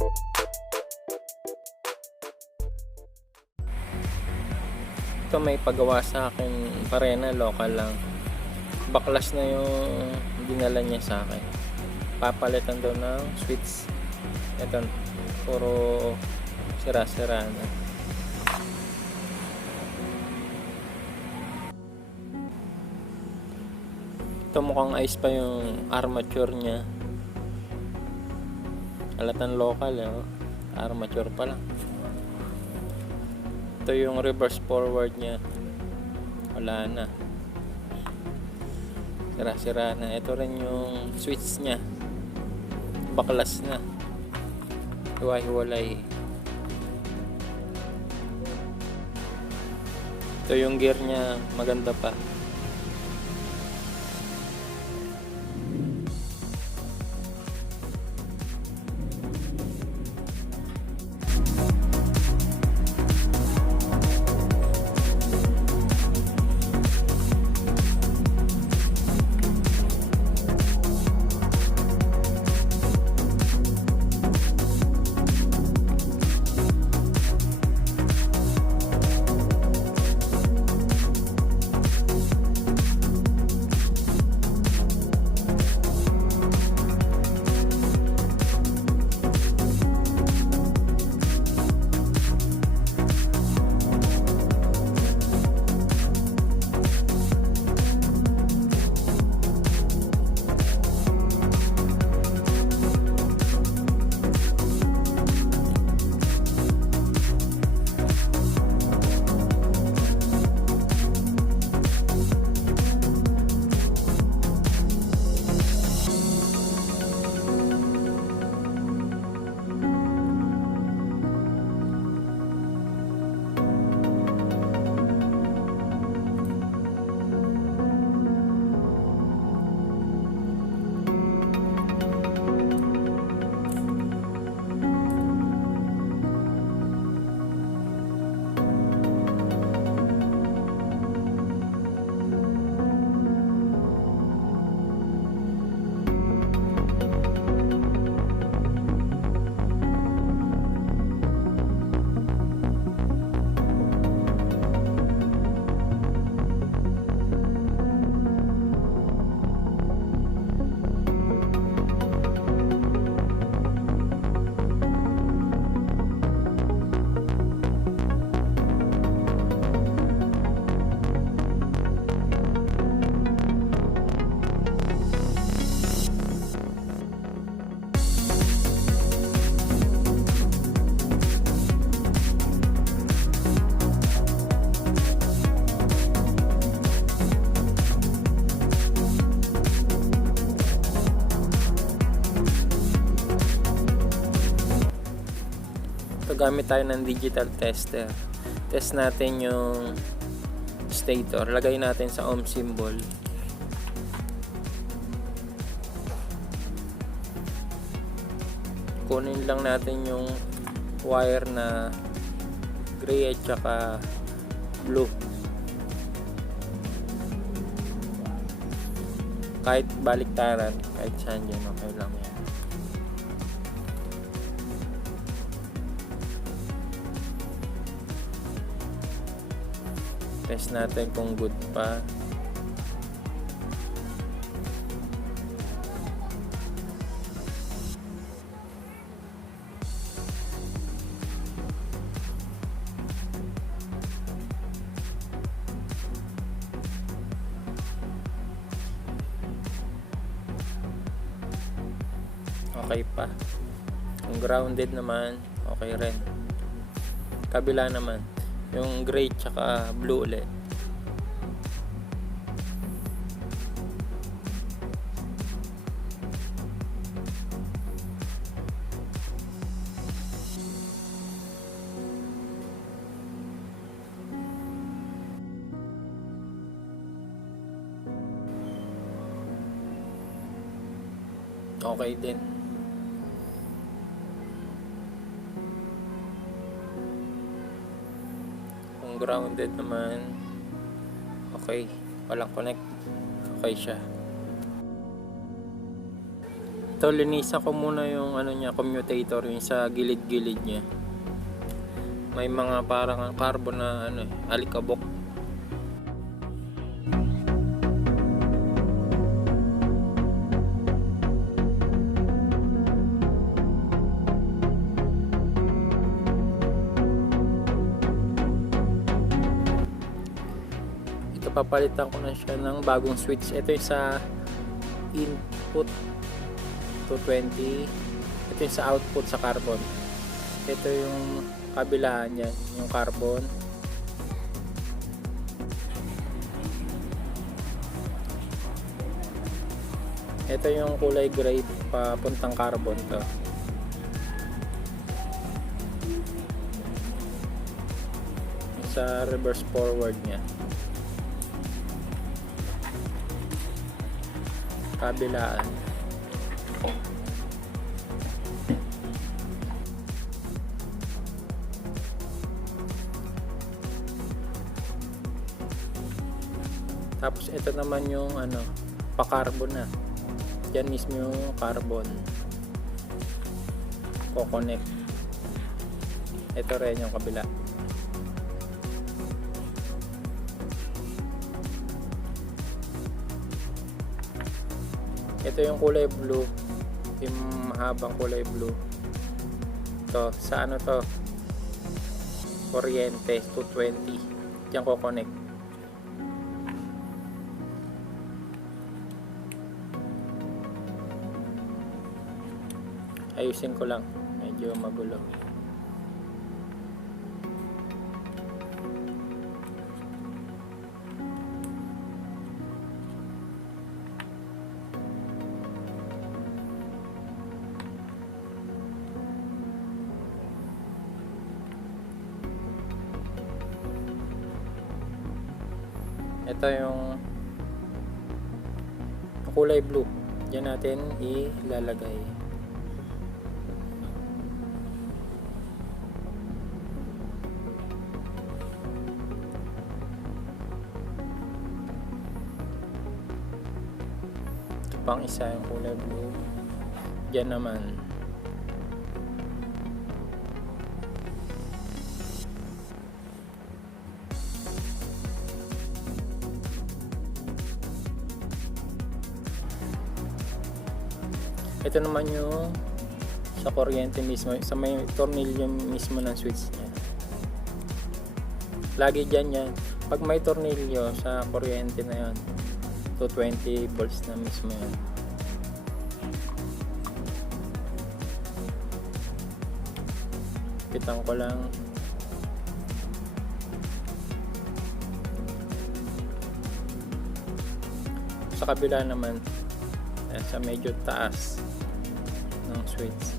Ito may pagawa sa akin parena, local lang. Baklas na yung dinala niya sa akin. Papalitan daw ng switch. Ito, puro sira-sira na. Ito mukhang ayos pa yung armature niya. Halatang local oh. Armature pa lang. Ito yung reverse forward niya. Wala na. Sira-sira na. Ito rin yung switch niya. Baklas na. Hiwa-hiwalay. Ito yung gear niya. Maganda pa. Gamit tayo ng digital tester. Test natin yung stator. Lagay natin sa ohm symbol. Kunin lang natin yung wire na gray at saka blue. Kahit baliktaran, kahit saan dyan, okay lang yan. Test natin kung good pa. Okay pa. Kung grounded naman, okay rin. Kabila naman. Yung gray tsaka blue ulit. Okay din. Kung grounded naman, okay, walang connect, okay siya. Ito, linisan ko muna yung ano niya, commutator, yung sa gilid-gilid niya. May mga parang carbon na ano, alikabok. Ito, papalitan ko na siya ng bagong switch. Ito yung sa input 220. Ito yung sa output sa carbon. Ito yung kabilaan niya, yung carbon. Ito yung kulay gray papuntang carbon to. Sa reverse forward niya. Kabilaan. Tapos ito naman yung ano, pa-carbon na. Yan mismo yung carbon. Ko-connect. Ito rin yung kabila. Ito yung kulay blue. Yung mahabang kulay blue. Ito, sa ano to? Kuryente 220. Diyan ko-connect. Ayusin ko lang, medyo magulo. Ito yung kulay blue, diyan natin ilalagay. Pang isa yung kulay blue. Diyan naman. Ito naman yung sa kuryente mismo, sa may tornilyo mismo ng switch niya. Lagi dyan yan. Pag may tornilyo sa kuryente na yan, 220 volts na mismo yan. Pitan ko lang. Sa kabila naman, sa medyo taas ng switch.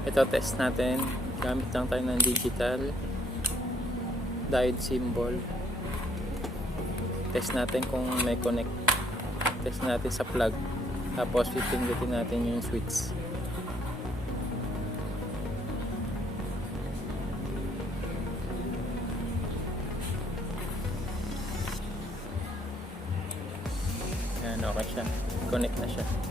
Ito test natin. Gamit lang tayo ng digital diode symbol. Test natin kung may connect. Test natin sa plug. Tapos pipindutin natin yung switch. Yan, okay siya. Connect na siya.